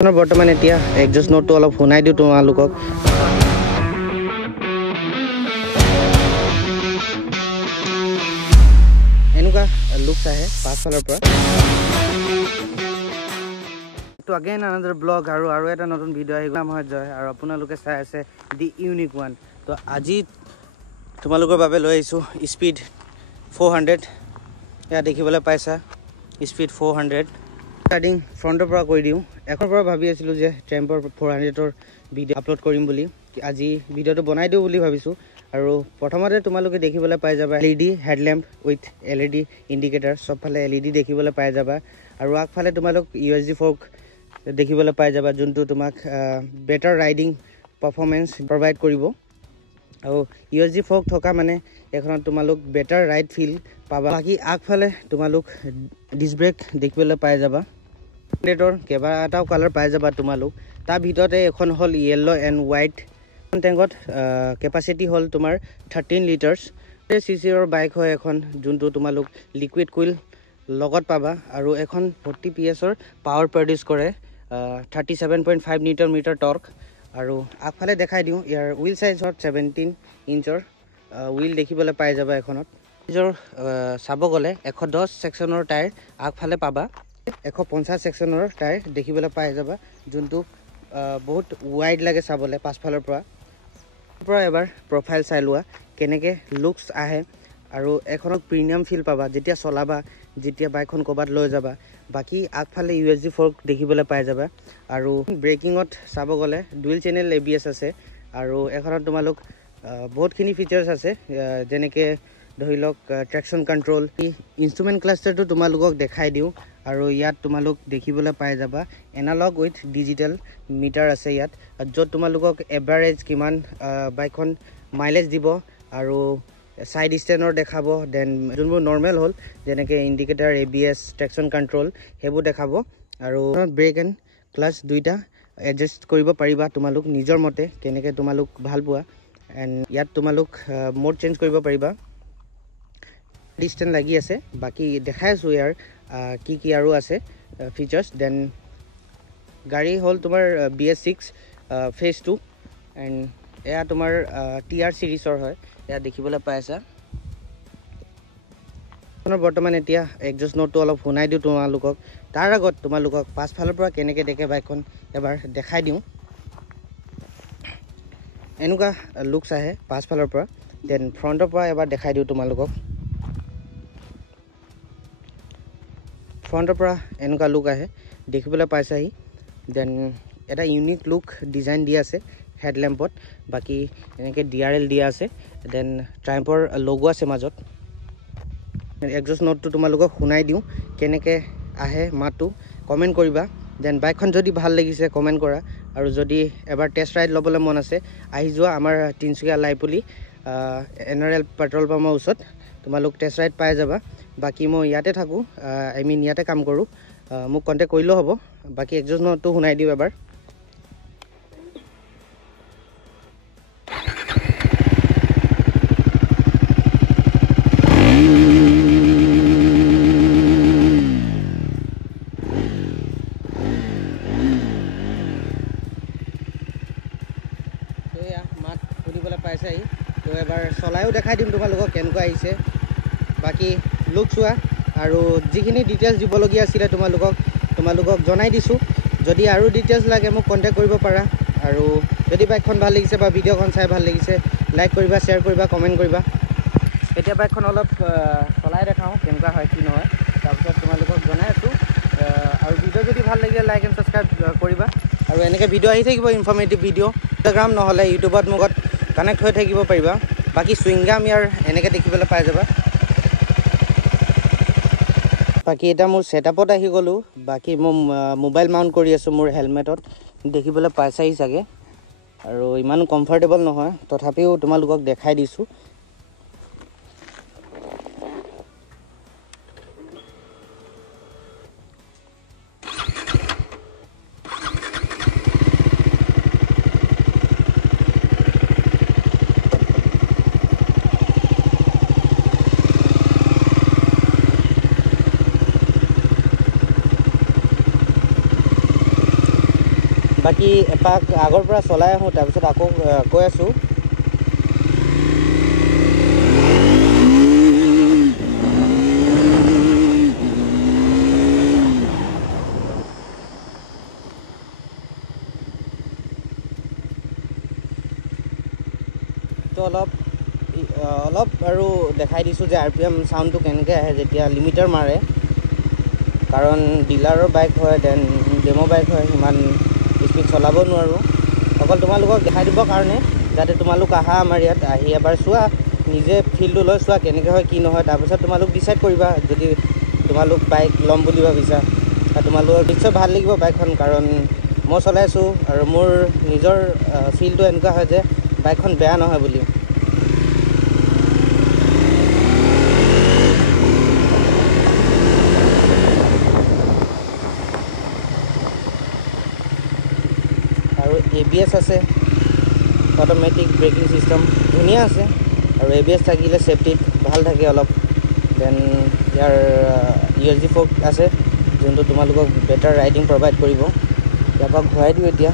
বৰ্তমান এতিয়া এডজাষ্ট নোটটো অলপ শুনাই দিওঁ তোমালোকক। এনেকুৱা লুকছ আহে পাছফালৰ পৰা। তো আগেইন আনাদাৰ ব্লগ আৰু এটা নতুন ভিডিঅ' আহিব মই জয় আৰু আপোনালোকে চাই আছে দি ইউনিক ওৱান। তো আজি তোমালোকৰ বাবে লৈ আহিছোঁ স্পীড 400। ইয়াত দেখিবলৈ পাইছা স্পীড 400। ষ্টাৰ্টিং ফ্ৰণ্টৰ পৰা কৰি দিওঁ। এখনৰ পৰা ভাবি আছিলোঁ যে ট্ৰেম্পৰ 400ৰ ভিডিঅ' আপলোড কৰিম বুলি। আজি ভিডিঅ'টো বনাই দিওঁ বুলি ভাবিছোঁ। আৰু প্ৰথমতে তোমালোকে দেখিবলৈ পাই যাবা LED হেডলেম্প উইথ LED ইণ্ডিকেটাৰ, চবফালে LED দেখিবলৈ পাই যাবা। আৰু আগফালে তোমালোক USG ফৰ্ক দেখিবলৈ পাই যাবা, যোনটো তোমাক বেটাৰ ৰাইডিং পাৰফৰ্মেঞ্চ প্ৰভাইড কৰিব। আৰু USG ফৰ্ক থকা মানে এখনত তোমালোক বেটাৰ ৰাইড ফিল পাবা। বাকী আগফালে তোমালোক ডিস্ক ব্ৰেক দেখিবলৈ পাই যাবা। প্লেটৰ কেইবাটাও কালাৰ পাই যাবা তোমালোক। তাৰ ভিতৰতে এখন হ'ল য়েল্ল' এণ্ড হোৱাইট। টেংকত কেপাচিটি হ'ল তোমাৰ 13 লিটাৰ্ছ। CCৰ বাইক হয় এখন, যোনটো তোমালোক লিকুইড কুইল লগত পাবা। আৰু এখন 40 PS পাৱাৰ প্ৰডিউচ কৰে, 37.5 নিউটন মিটাৰ টৰ্ক। আৰু আগফালে দেখাই দিওঁ, ইয়াৰ হুইল চাইজত 17 ইঞ্চৰ হুইল দেখিবলৈ পাই যাবা এখনত। নিজৰ চাব গ'লে 110 ছেকশ্যনৰ টায়াৰ আগফালে পাবা, 150 ছেকশ্যনৰ টায়াৰ দেখিবলৈ পাই যাবা, যোনটো বহুত ৱাইড লাগে চাবলৈ পাছফালৰ পৰা। এবাৰ প্ৰফাইল চাই লোৱা কেনেকৈ লুকছ আহে। আৰু এখনত প্ৰিমিয়াম ফিল পাবা যেতিয়া চলাবা, যেতিয়া বাইকখন ক'ৰবাত লৈ যাবা। বাকী আগফালে USG ফৰ্ক দেখিবলৈ পাই যাবা। আৰু ব্ৰেকিঙত চাব গ'লে ডুৱেল চেনেল ABS আছে। আৰু এখনত তোমালোক বহুতখিনি ফিচাৰ্ছ আছে, যেনেকৈ ধৰি লওক ট্ৰেকশ্যন কণ্ট্ৰল। ইনষ্ট্ৰুমেণ্ট ক্লাষ্টাৰটো তোমালোকক দেখাই দিওঁ। আৰু ইয়াত তোমালোক দেখিবলৈ পাই যাবা এনালগ উইথ ডিজিটেল মিটাৰ আছে ইয়াত, য'ত তোমালোকক এভাৰেজ কিমান বাইকখন মাইলেজ দিব আৰু ছাইড ষ্টেণ্ডৰ দেখাব। দেন যোনবোৰ নৰ্মেল হ'ল যেনেকৈ ইণ্ডিকেটাৰ, ABS, ট্ৰেকশ্যন কণ্ট্ৰল সেইবোৰ দেখাব। আৰু ব্ৰেক এণ্ড ক্লাছ দুইটা এডজাষ্ট কৰিব পাৰিবা তোমালোক নিজৰ মতে, কেনেকৈ তোমালোক ভাল পোৱা। এণ্ড ইয়াত তোমালোক মোড চেঞ্জ কৰিব পাৰিবা। ডিষ্টেঞ্চ লাগি আছে, বাকী দেখাই আছোঁ ইয়াৰ কি আৰু আছে ফিচাৰ্ছ। দেন গাড়ী হ'ল তোমাৰ BS6 ফেজ 2 এণ্ড এয়া তোমাৰ TR চিৰিজৰ হয়, এয়া দেখিবলৈ পাই আছা। বৰ্তমান এতিয়া এডজাষ্ট নোটটো অলপ শুনাই দিওঁ তোমালোকক। তাৰ আগত তোমালোকক পাছফালৰ পৰা কেনেকৈ দেখে বাইকখন এবাৰ দেখাই দিওঁ। এনেকুৱা লুকছ আহে পাছফালৰ পৰা। দেন ফ্ৰণ্টৰ পৰা এবাৰ দেখাই দিওঁ তোমালোকক। ফ্ৰণ্টৰ পৰা এনেকুৱা লুক আহে দেখিবলৈ পাইছাহি। দেন এটা ইউনিক লুক ডিজাইন দিয়া আছে হেডলেম্পত। বাকী এনেকৈ DRL দিয়া আছে। দেন ট্ৰাম্পৰ লগো আছে মাজত। এডজাষ্ট নোটটো তোমালোকক শুনাই দিওঁ কেনেকৈ আহে মাতটো, কমেণ্ট কৰিবা। দেন বাইকখন যদি ভাল লাগিছে কমেণ্ট কৰা। আৰু যদি এবাৰ টেষ্ট ৰাইড ল'বলৈ মন আছে আহি যোৱা আমাৰ তিনিচুকীয়া লাইপুলি NRL পেট্ৰল পাম্পৰ ওচৰত, তোমালোক টেষ্ট ৰাইড পাই যাবা। বাকী মই ইয়াতে থাকোঁ, ইয়াতে কাম কৰোঁ, মোক কণ্টেক্ট কৰিলেও হ'ব। বাকী এডজাষ্ট নোটটো শুনাই দিওঁ এবাৰ। মাত শুনিবলৈ পাইছাহি। তো এবাৰ চলাইও দেখাই দিম তোমালোকক কেনেকুৱা আহিছে। বাকী লুক চোৱা আৰু যিখিনি ডিটেইলছ দিবলগীয়া আছিলে তোমালোকক জনাই দিছোঁ। যদি আৰু ডিটেইলছ লাগে মোক কণ্টেক্ট কৰিব পাৰা। আৰু যদি বাইকখন ভাল লাগিছে বা ভিডিঅ'খন চাই ভাল লাগিছে লাইক কৰিবা, শ্বেয়াৰ কৰিবা, কমেণ্ট কৰিবা। এতিয়া বাইকখন অলপ চলাই দেখাওঁ কেনেকুৱা হয় কি নহয়, তাৰপিছত তোমালোকক জনাই আছোঁ। আৰু ভিডিঅ' যদি ভাল লাগিলে লাইক এণ্ড ছাবস্ক্ৰাইব কৰিবা। আৰু এনেকৈ ভিডিঅ' আহি থাকিব, ইনফৰ্মেটিভ ভিডিঅ'। ইনষ্টাগ্ৰাম নহ'লে ইউটিউবত লগত কানেক্ট হৈ থাকিব পাৰিবা। বাকী চুইংগাম ইয়াৰ এনেকৈ দেখিবলৈ পাই যাবা। বাকী এতিয়া মোৰ ছেটআপত আহি গ'লোঁ। বাকী মই মোবাইল মাউণ্ট কৰি আছোঁ মোৰ হেলমেটত, দেখিবলৈ পাইছাহি চাগে। আৰু ইমান কমফৰ্টেবল নহয়, তথাপিও তোমালোকক দেখাই দিছোঁ। বাকী এপাক আগৰ পৰা চলাই আহোঁ, তাৰপিছত আকৌ কৈ আছোঁ। তো অলপ আৰু দেখাই দিছোঁ যে RPM চাউণ্ডটো কেনেকৈ আহে যেতিয়া লিমিটাৰ মাৰে, কাৰণ ডিলাৰৰ বাইক হয়, দেন ডেমো বাইক হয়, সিমান স্পীড চলাব নোৱাৰোঁ। অকল তোমালোকক দেখাই দিবৰ কাৰণে, যাতে তোমালোক আহা আমাৰ ইয়াত, আহি এবাৰ চোৱা, নিজে ফিলটো লৈ চোৱা কেনেকৈ হয় কি নহয়। তাৰপিছত তোমালোক ডিচাইড কৰিবা যদি তোমালোক বাইক ল'ম বুলি ভাবিছা। আৰু তোমালোকৰ নিশ্চয় ভাল লাগিব বাইকখন, কাৰণ মই চলাইছোঁ আৰু মোৰ নিজৰ ফিলটো এনেকুৱা হয় যে বাইকখন বেয়া নহয় বুলি। আৰু ABS আছে, অট'মেটিক ব্ৰেকিং ছিষ্টেম ধুনীয়া আছে, আৰু ABS থাকিলে ছেফটিত ভাল থাকে অলপ। দেন ইয়াৰ USD ফ'ৰ্ক আছে, যোনটো তোমালোকক বেটাৰ ৰাইডিং প্ৰভাইড কৰিব। ইয়াৰ পৰা ঘূৰাই দিওঁ এতিয়া।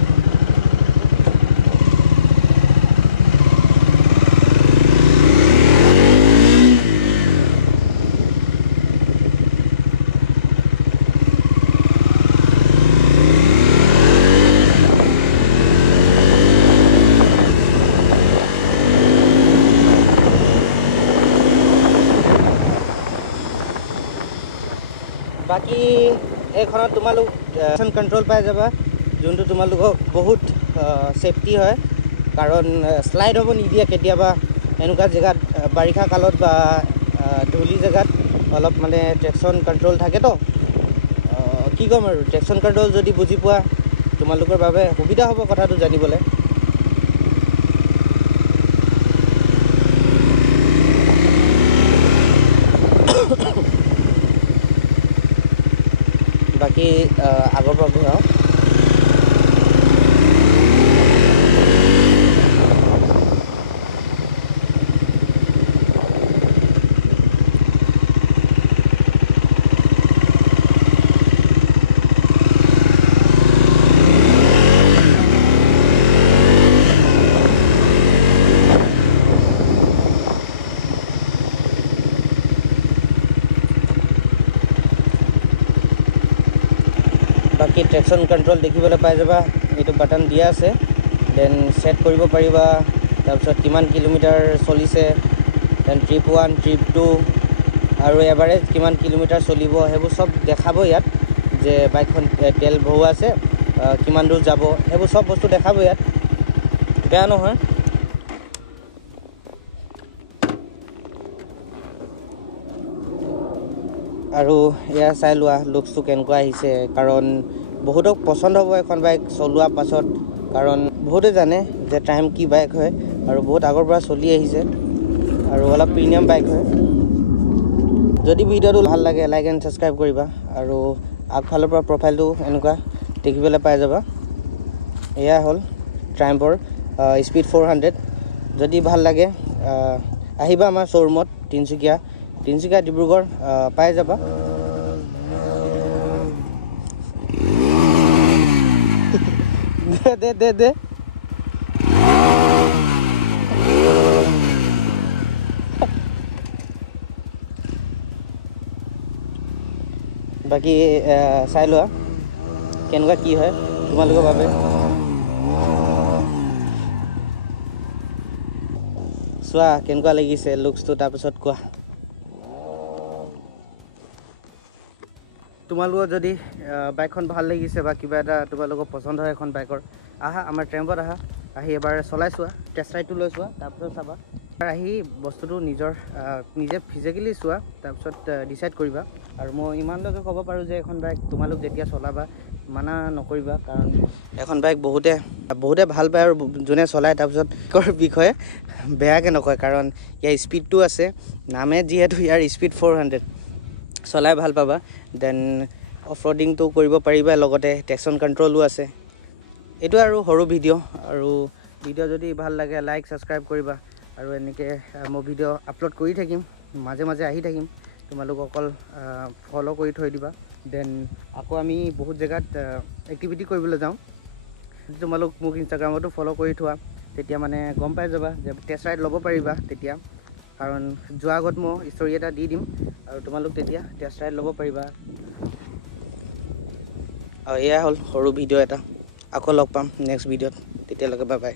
বাকী এইখনত তোমালোক ট্ৰেকশ্যন কণ্ট্ৰল পাই যাবা, যোনটো তোমালোকক বহুত ছেফটি হয়, কাৰণ শ্লাইড হ'ব নিদিয়ে কেতিয়াবা এনেকুৱা জেগাত, বাৰিষা কালত বা ধূলি জেগাত অলপ মানে ট্ৰেকশ্যন কণ্ট্ৰল থাকেতো। কি ক'ম আৰু, ট্ৰেকশ্যন কণ্ট্ৰল যদি বুজি পোৱা তোমালোকৰ বাবে সুবিধা হ'ব কথাটো জানিবলৈ। বাকী আগৰ পৰা ঘূৰাওঁ। বাকী ট্ৰেকশ্যন কণ্ট্ৰল দেখিবলৈ পাই যাবা, এইটো বাটন দিয়া আছে, দেন ছেট কৰিব পাৰিবা। তাৰপিছত কিমান কিলোমিটাৰ চলিছে, দেন ট্ৰিপ 1, ট্ৰিপ 2 আৰু এভাৰেজ কিমান কিলোমিটাৰ চলিব, সেইবোৰ চব দেখাব ইয়াত, যে বাইকখন তেল ভৰোৱা আছে, কিমান দূৰ যাব, সেইবোৰ চব বস্তু দেখাব ইয়াত, বেয়া নহয়। আৰু এয়া চাই লোৱা লুকছটো কেনেকুৱা আহিছে, কাৰণ বহুতক পচন্দ হ'ব এখন বাইক চলোৱাৰ পাছত, কাৰণ বহুতে জানে যে টাইম কি বাইক হয়, আৰু বহুত আগৰ পৰা চলি আহিছে, আৰু অলপ প্ৰিমিয়াম বাইক হয়। যদি ভিডিঅ'টো ভাল লাগে লাইক এণ্ড ছাবস্ক্ৰাইব কৰিবা, আৰু আগফালৰ পৰা প্ৰফাইলটো এনেকুৱা দেখিবলৈ পাই যাবা। এয়া হ'ল ট্ৰাইম্ফৰ স্পীড 400। যদি ভাল লাগে আহিবা আমাৰ শ্ব'ৰুমত, তিনিচুকীয়া ডিব্ৰুগড় পাই যাবা। দে বাকী চাই লোৱা কেনেকুৱা কি হয় তোমালোকৰ বাবে। চোৱা কেনেকুৱা লাগিছে লুকছটো, তাৰপিছত কোৱা। তোমালোকৰ যদি বাইকখন ভাল লাগিছে বা কিবা এটা তোমালোকৰ পচন্দ হয় এখন বাইকৰ, আহা আমাৰ ট্ৰেম্পত আহি এবাৰ চলাই চোৱা, টেষ্ট ৰাইডটো লৈ চোৱা, তাৰপিছত চাবা। আহি বস্তুটো নিজে ফিজিকেলি চোৱা, তাৰপিছত ডিচাইড কৰিবা। আৰু মই ইমানলৈকে ক'ব পাৰোঁ যে এখন বাইক তোমালোক যেতিয়া চলাবা মানা নকৰিবা, কাৰণ এখন বাইক বহুতে ভাল পায়, আৰু যোনে চলায় তাৰপিছত বিষয়ে বেয়াকৈ নকয়, কাৰণ ইয়াৰ স্পীডটো আছে, নামে যিহেতু ইয়াৰ স্পীড 400, চলাই ভাল পাবা। দেন অফ ৰ'ডিংটো কৰিব পাৰিবা, লগতে ট্ৰেকশ্যন কণ্ট্ৰলো আছে। এইটো আৰু সৰু ভিডিঅ', আৰু ভিডিঅ' যদি ভাল লাগে লাইক ছাবস্ক্ৰাইব কৰিবা, আৰু এনেকৈ মই ভিডিঅ' আপলোড কৰি থাকিম, মাজে মাজে আহি থাকিম, তোমালোক অকল ফ'ল' কৰি থৈ দিবা। দেন আকৌ আমি বহুত জেগাত এক্টিভিটি কৰিবলৈ যাওঁ, তোমালোক মোক ইনষ্টাগ্ৰামতো ফ'ল' কৰি থোৱা তেতিয়া মানে গম পাই যাবা যে টেষ্ট ৰাইড ল'ব পাৰিবা তেতিয়া কাৰণ যোৱাৰ আগত মই ষ্টৰি এটা দি দিম আৰু তোমালোক তেতিয়া টেষ্ট ৰাইড ল'ব পাৰিবা আৰু এয়া হ'ল সৰু ভিডিঅ' এটা আকৌ লগ পাম নেক্সট ভিডিঅ'ত তেতিয়ালৈকে বাই বাই